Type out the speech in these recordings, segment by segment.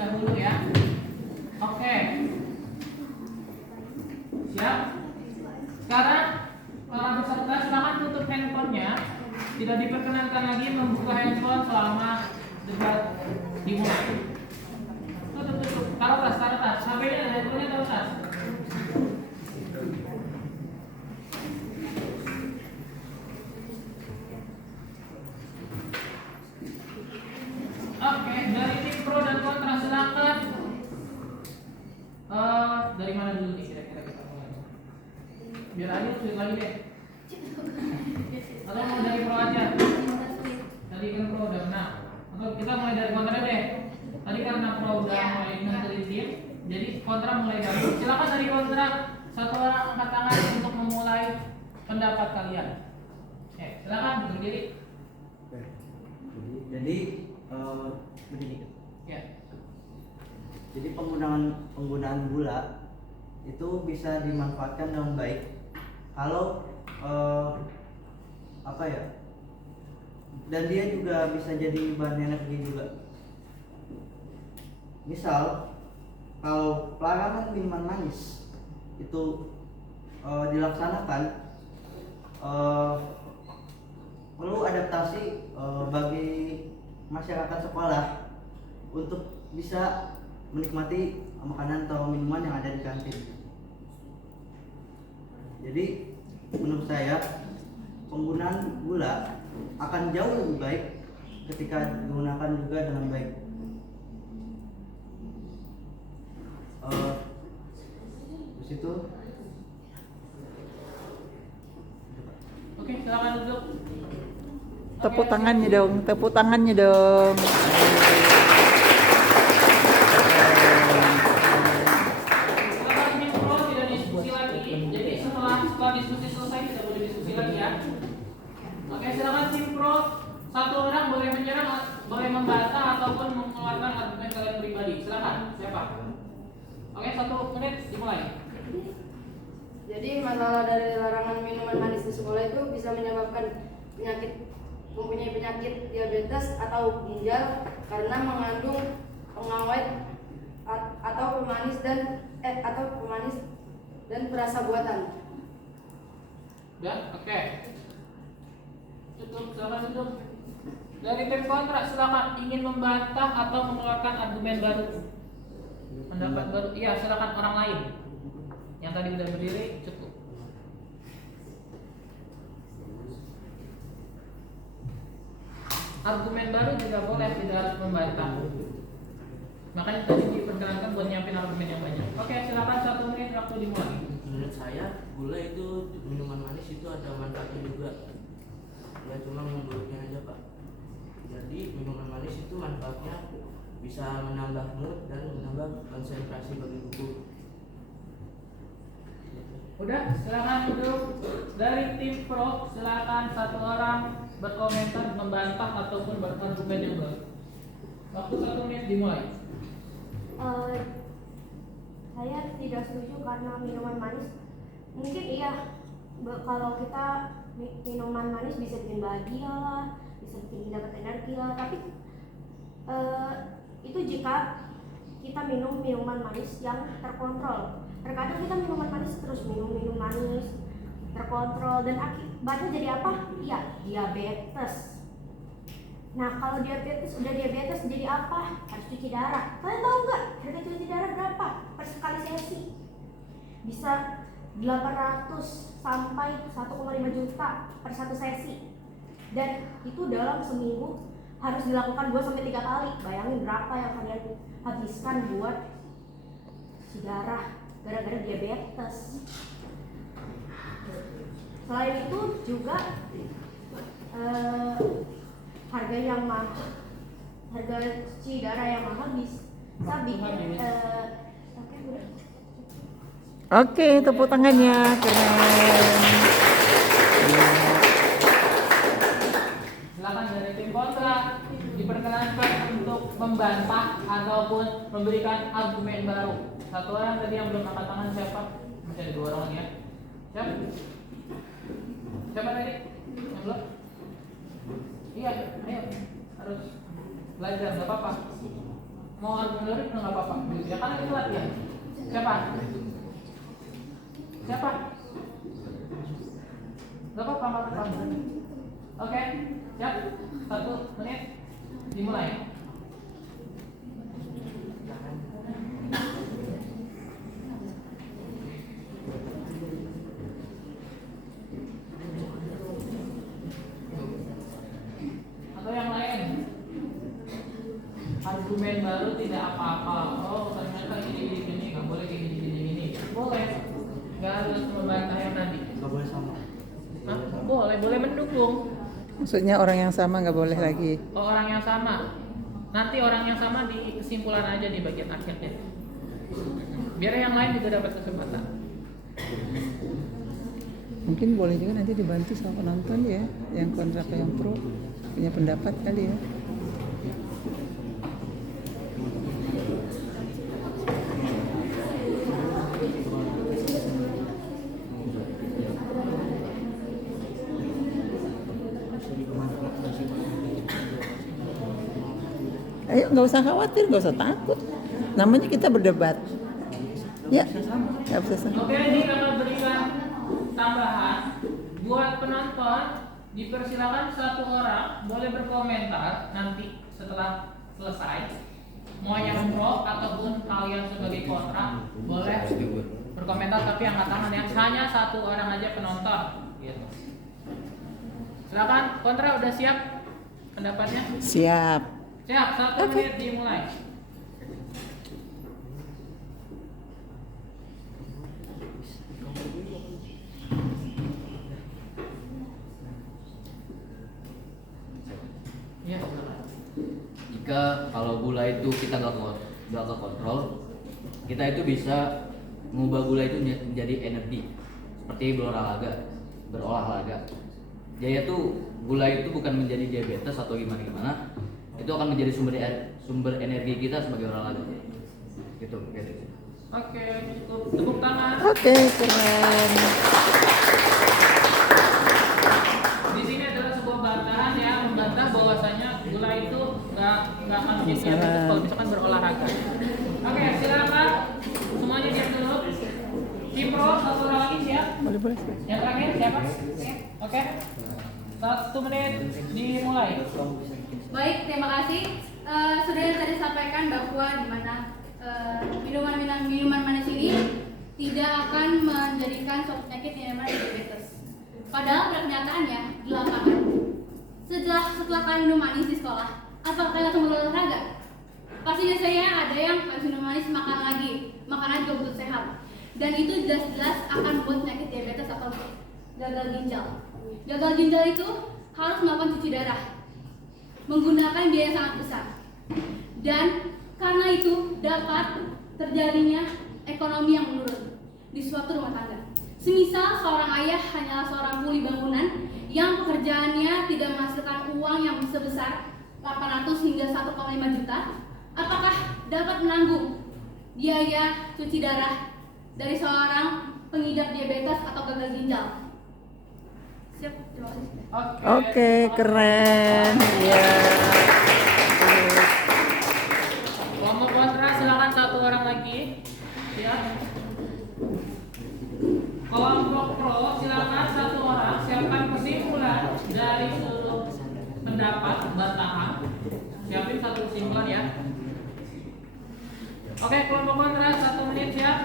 dahulu ya. Oke. Siap? Sekarang para peserta silakan tutup handphonenya. Tidak diperkenankan lagi membuka handphone selama debat dimulai. Tutup. Taruh tas. HP-nya dan handphonenya taruh tas. Oke, dari tim pro dan kontra silakan. Dari mana dulu nih kira-kira kita mulai? Biar aja sulit lagi deh. Atau mau dari pro aja? Tadi kan pro udah menang. Atau kita mulai dari kontra deh. Tadi karena pro udah mulai meneliti, jadi kontra mulai dari. Silakan dari kontra, satu orang angkat tangan untuk memulai pendapat kalian. Oke, silakan berdiri. Jadi begini. Ya. Jadi penggunaan gula itu bisa dimanfaatkan dengan baik kalau dan dia juga bisa jadi bahan energi juga. Misal kalau pelarangan minuman manis itu dilaksanakan, perlu adaptasi bagi masyarakat sekolah untuk bisa menikmati makanan atau minuman yang ada di kantin. Jadi menurut saya penggunaan gula akan jauh lebih baik ketika digunakan juga dengan baik. Di situ. Oke, silakan duduk. Tepuk tangannya dong. Silakan tim pro tidak diskusi lagi. Jadi setelah diskusi selesai tidak boleh diskusi lagi ya. Oke, silakan tim pro. Satu orang boleh menyerang, boleh membantah ataupun mengeluarkan argumen kalian pribadi. Silakan. Siapa? Oke, 1 menit dimulai. Jadi masalah dari larangan minuman manis di sekolah itu bisa menyebabkan mempunyai penyakit diabetes atau ginjal karena mengandung pengawet atau pemanis dan perasa buatan. Ya, oke. Tutup, silakan tutup. Dari tim kontra silakan ingin membantah atau mengeluarkan argumen baru. Pendapat baru. Iya, silakan orang lain. Yang tadi udah berdiri cukup. Argumen baru juga boleh, tidak harus membantah. Makanya tadi diperkenankan buat nyiapin argumen yang banyak. Oke, silakan 1 menit waktu dimulai. Menurut saya gula itu minuman manis itu ada manfaatnya juga. Ya cuma yang buruknya aja Pak. Jadi minuman manis itu manfaatnya bisa menambah mood dan menambah konsentrasi bagi tubuh. Udah, silakan duduk. Dari tim pro, silakan 1 orang berkomentar, membantah ataupun berargumen yang baru. Waktu 1 menit dimulai. Saya tidak setuju karena minuman manis mungkin iya kalau kita minuman manis bisa bikin bahagia lah, bisa bikin dapat energi lah, tapi itu jika kita minum minuman manis yang terkontrol. Terkadang kita minuman manis terus minum manis terkontrol dan akibatnya jadi apa? Iya, diabetes. Nah, kalau udah diabetes jadi apa? Harus cuci darah. Kalian tahu nggak harga cuci darah berapa per sekali sesi? Bisa 800 sampai 1,5 juta per 1 sesi. Dan itu dalam seminggu harus dilakukan 2 sampai 3 kali. Bayangin berapa yang kalian habiskan buat cuci darah gara-gara diabetes. Selain itu juga harga cuci darah yang mahal bisa bikin Oke, tepuk tangannya, keren. Silakan dari tim kontra diperkenankan untuk membantah ataupun memberikan argumen baru. 1 orang tadi yang belum angkat tangan siapa? Masih ada 2 orang lagi ya. Siapa? Siapa tadi? Yang belum? Iya, ayo. Harus belajar, gak apa-apa. mau menurut nggak apa-apa. Ya kan itu latihan. Siapa? Siapa? Nggak apa-apa, nggak apa-apa. Oke, siap. 1 menit dimulai. Atau yang lain? Argumen baru tidak apa-apa. Oh, ternyata gini, nggak boleh gini. Boleh. Nggak harus membantah yang tadi. Nggak boleh sama. Hah? Boleh mendukung. Maksudnya orang yang sama nggak boleh lagi. Oh, orang yang sama. Nanti orang yang sama di kesimpulan aja di bagian akhirnya. Biar yang lain juga dapat kesempatan. Mungkin boleh juga nanti dibantu sama penonton ya, yang kontra ke yang pro punya pendapat kali ya. Ayo, nggak usah khawatir, nggak usah takut. Namanya kita berdebat. Ya, nggak bisa sama. Oke, ini kalau berikan tambahan buat penonton, dipersilakan 1 orang boleh berkomentar nanti setelah selesai. Mau yang pro ataupun kalian sebagai kontra boleh berkomentar, tapi angkat tangan ya. Hanya 1 orang aja penonton. Gitu. Silakan, kontra udah siap pendapatnya? Siap. Siap, 1 menit dimulai. Ya, silakan. Jika kalau gula itu kita nggak ke kontrol, kita itu bisa mengubah gula itu menjadi energi seperti berolahraga. Jadi itu gula itu bukan menjadi diabetes atau gimana, itu akan menjadi sumber energi kita sebagai olahraga. Gitu. Oke, cukup. Tepuk tangan. Oke, keren. Di sini adalah sebuah bantahan ya, membantah bahwasanya gula itu nggak akan menjadi diabetes kalau misalkan berolahraga. Oke, silakan semuanya diam dulu. Tim pro 1 orang lagi siap. Boleh. Yang terakhir siapa? Oke. 1 menit dimulai. Baik, terima kasih. Sudah tadi sampaikan bahwa di mana minuman manis ini tidak akan menjadikan suatu penyakit yang namanya diabetes. Padahal pada kenyataannya di lapangan, setelah kalian minum manis di sekolah, apakah kalian langsung berolahraga? Pasti biasanya ada yang habis minum manis makan lagi, makanan juga butuh sehat, dan itu jelas-jelas akan membuat penyakit diabetes atau gagal ginjal. Gagal ginjal itu harus melakukan cuci darah, menggunakan biaya yang sangat besar, dan karena itu dapat terjadinya ekonomi yang menurun di suatu rumah tangga. Semisal seorang ayah hanyalah seorang kuli bangunan yang pekerjaannya tidak menghasilkan uang yang sebesar 800 hingga 1,5 juta, apakah dapat menanggung biaya cuci darah dari seorang pengidap diabetes atau gagal ginjal? Siap, terima kasih. Oke, keren. Ya. Kelompok kontra silakan 1 orang lagi. Siap. Kelompok pro silakan 1 orang siapkan kesimpulan dari seluruh pendapat bantahan. Siapin 1 kesimpulan ya. Oke, kelompok kontra 1 menit siap.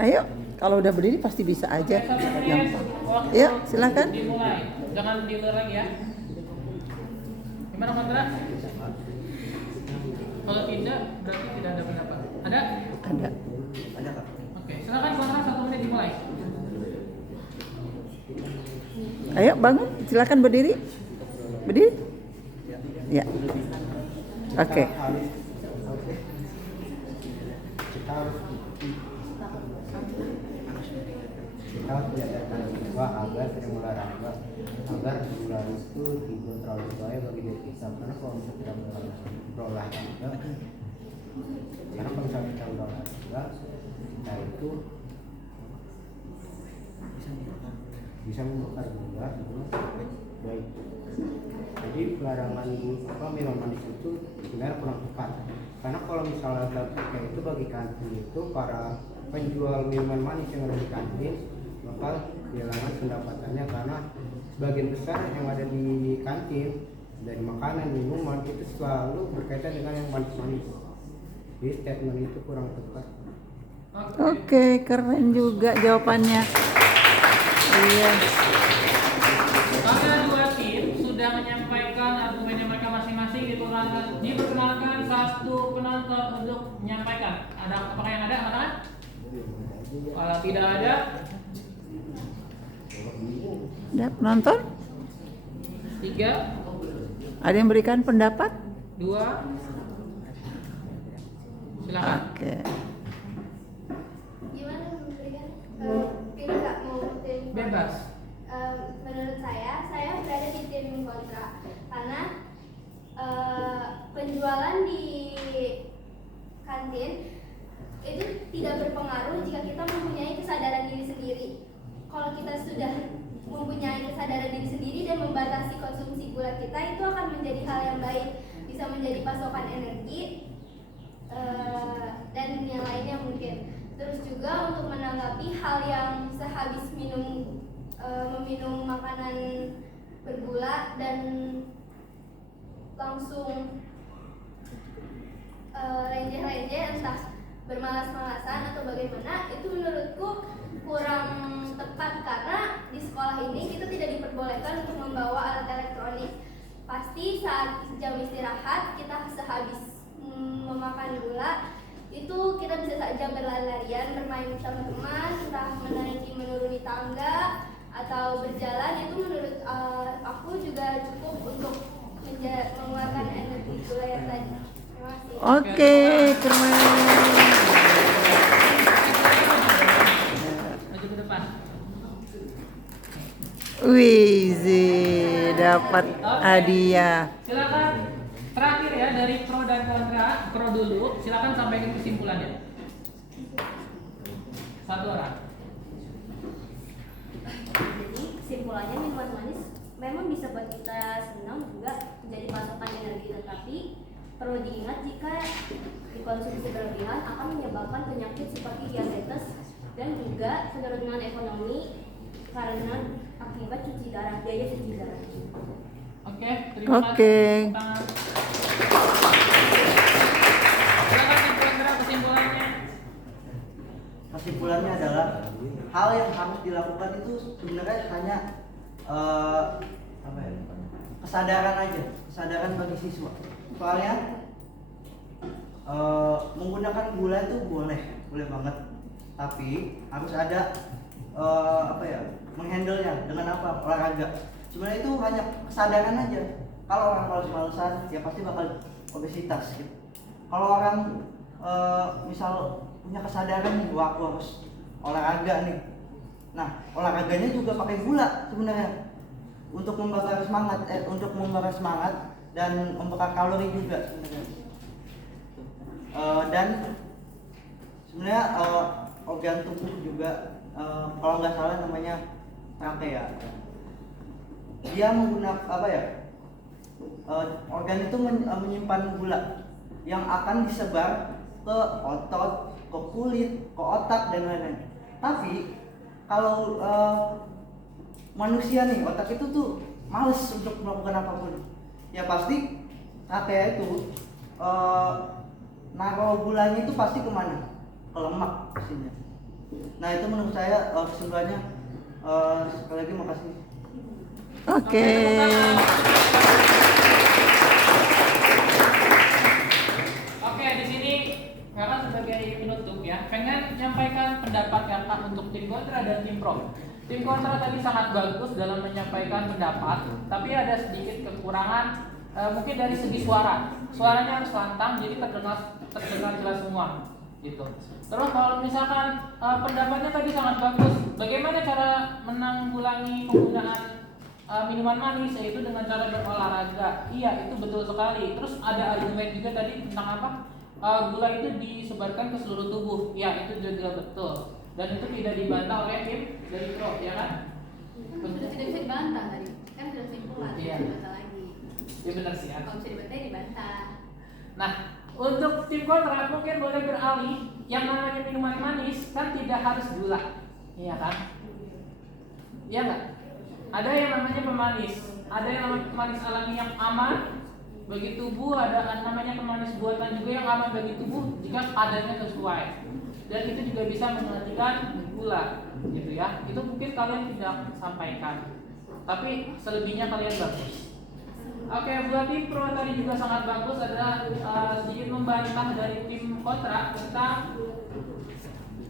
Ayo, kalau udah berdiri pasti bisa aja. Oke, 1 menit. Gampang. Waktu Ya, silakan. Dimulai. Jangan diulang lagi ya. Gimana kontra? Kalau tidak, berarti tidak ada pendapat. Ada? Ada. Ada Kak. Oke, silakan kontra 1 menit dimulai. Ayo bangun, silakan berdiri. Berdiri. Ya. Oke. kita harus menyadarkan siswa agar sering olahraga, agar bola itu dikontrol supaya bagi diri kita. Karena kalau misalnya kita berolahraga, karena kalau misalnya kita berolahraga, kita itu bisa membakar gula baik. Jadi pelarangan minuman manis itu sebenarnya kurang tepat. Karena kalau misalnya kayak itu bagi kantin itu para penjual minuman manis yang ada di kantin bakal kehilangan pendapatannya, karena sebagian besar yang ada di kantin dari makanan minuman itu selalu berkaitan dengan yang manis-manis. Jadi statement itu kurang tepat. Oke, keren juga jawabannya. Iya. Karena dua tim sudah menyampaikan argumennya mereka masing-masing, diperkenalkan satu penonton untuk menyampaikan. Apakah yang ada? Katakan. Kalau tidak ada, Ada penonton? 3, Ada yang berikan pendapat? 2, silakan. Oke. Gimana memberikan pilih nggak mau tim Bebas. Menurut saya berada di tim kontra karena penjualan di kantin itu tidak berpengaruh jika kita mempunyai kesadaran diri sendiri. Kalau kita sudah mempunyai kesadaran diri sendiri dan membatasi konsumsi gula kita, itu akan menjadi hal yang baik, bisa menjadi pasokan energi dan yang lainnya mungkin. Terus juga untuk menanggapi hal yang sehabis meminum makanan bergula dan langsung renjeh-renjeh, entah bermalas-malasan atau bagaimana, itu menurutku kurang tepat karena di sekolah ini kita tidak diperbolehkan untuk membawa alat elektronik. Pasti saat jam istirahat kita sehabis memakan gula itu kita bisa saja berlari-larian, bermain bersama teman, entah menaiki menuruni tangga atau berjalan. Itu menurut aku juga cukup untuk mengeluarkan energi gula yang tadi. Terima kasih. Oke, keren. Maju ke depan. Wih, dapat hadiah. Silakan terakhir ya dari pro dan kontra. Pro dulu, silakan sampaikan kesimpulannya. Satu orang. Jadi kesimpulannya minuman manis memang bisa buat kita senang, juga menjadi pasokan energi, tetapi perlu diingat jika dikonsumsi berlebihan akan menyebabkan penyakit seperti diabetes dan juga penurunan ekonomi karena akibat biaya cuci darah. Oke, terima Oke. kasih. Silakan kira-kira kesimpulannya. Kesimpulannya adalah hal yang harus dilakukan itu sebenarnya hanya kesadaran aja, kesadaran bagi siswa. Soalnya menggunakan gula itu boleh banget, tapi harus ada menghandle-nya dengan apa? Olahraga. Sebenarnya itu hanya kesadaran aja. Kalau orang males-malesan ya pasti bakal obesitas gitu. Kalau orang misal punya kesadaran nih, wah aku harus olahraga nih. Nah, olahraganya juga pakai gula sebenarnya untuk membakar semangat, dan membakar kalori juga sebenarnya. Dan sebenarnya organ tubuh juga kalau nggak salah namanya trakea. Dia menggunakan organ itu menyimpan gula yang akan disebar ke otot, ke kulit, ke otak dan lain-lain. Tapi kalau manusia nih, otak itu tuh males untuk melakukan apapun. Ya pasti trakea itu naruh gulanya itu pasti kemana? Ke lemak pastinya. Nah itu menurut saya kesimpulannya. Sekali lagi makasih. Oke. Oke, di sini kakak sebagai penutup ya, pengen menyampaikan pendapat kakak untuk tim kontra dan tim pro. Tim kontra tadi sangat bagus dalam menyampaikan pendapat, tapi ada sedikit kekurangan mungkin dari segi suara. Suaranya harus lantang, jadi terdengar jelas semua. gitu. Terus kalau misalkan pendapatnya tadi sangat bagus, bagaimana cara menanggulangi penggunaan minuman manis, yaitu dengan cara berolahraga. Iya, itu betul sekali. Terus ada argumen juga tadi tentang apa? Gula itu disebarkan ke seluruh tubuh. Iya, itu juga betul. Dan itu tidak dibantah oleh tim dari Pro, ya kan? Sudah tidak bisa dibantah tadi, kan sudah simpulan, Iya. tidak dibantah lagi. Ya benar sih. Kalau bisa dibantah, ya dibantah. Nah, untuk tim kontra mungkin boleh beralih. Yang namanya minuman manis kan tidak harus gula, iya kan? Iya nggak? Ada yang namanya pemanis, ada yang namanya pemanis alami yang aman bagi tubuh, ada namanya pemanis buatan juga yang aman bagi tubuh jika kadarnya sesuai. Dan itu juga bisa menggantikan gula, gitu ya. Itu mungkin kalian tidak sampaikan, tapi selebihnya kalian bagus. Oke, buat tim Pro tadi juga sangat bagus. Ada sedikit membantah dari tim kontra tentang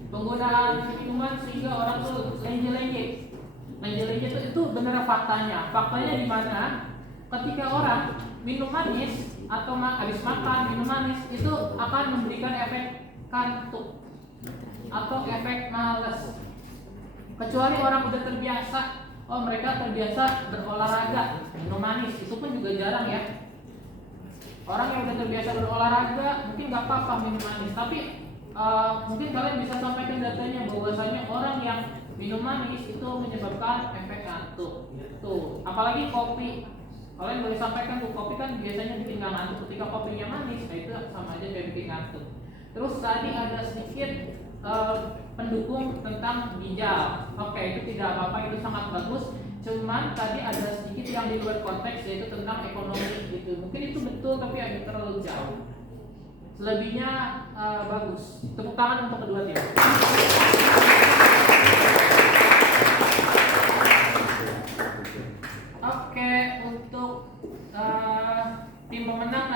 penggunaan minuman sehingga orang tuh lenje-lenje. Lenje-lenje itu benar faktanya. Faktanya di mana? Ketika orang minum manis atau habis makan minum manis itu akan memberikan efek kantuk atau efek malas. Kecuali orang udah terbiasa. Oh, mereka terbiasa berolahraga, minum manis, itu pun juga jarang ya. Orang yang udah terbiasa berolahraga mungkin nggak apa-apa minum manis, tapi mungkin kalian bisa sampaikan datanya bahwasanya orang yang minum manis itu menyebabkan efek ngantuk. Tuh, apalagi kopi. Kalian boleh sampaikan tuh, kopi kan biasanya bikin nggak ngantuk. Ketika kopinya manis, nah itu sama aja kayak bikin ngantuk. Terus tadi ada sedikit pendukung tentang ginjal. Oke, itu tidak apa-apa, itu sangat bagus. Cuman tadi ada sedikit yang di luar konteks, yaitu tentang ekonomi gitu. Mungkin itu betul tapi agak terlalu jauh. Selebihnya bagus. Tepuk tangan untuk kedua tim. Oke, untuk tim pemenang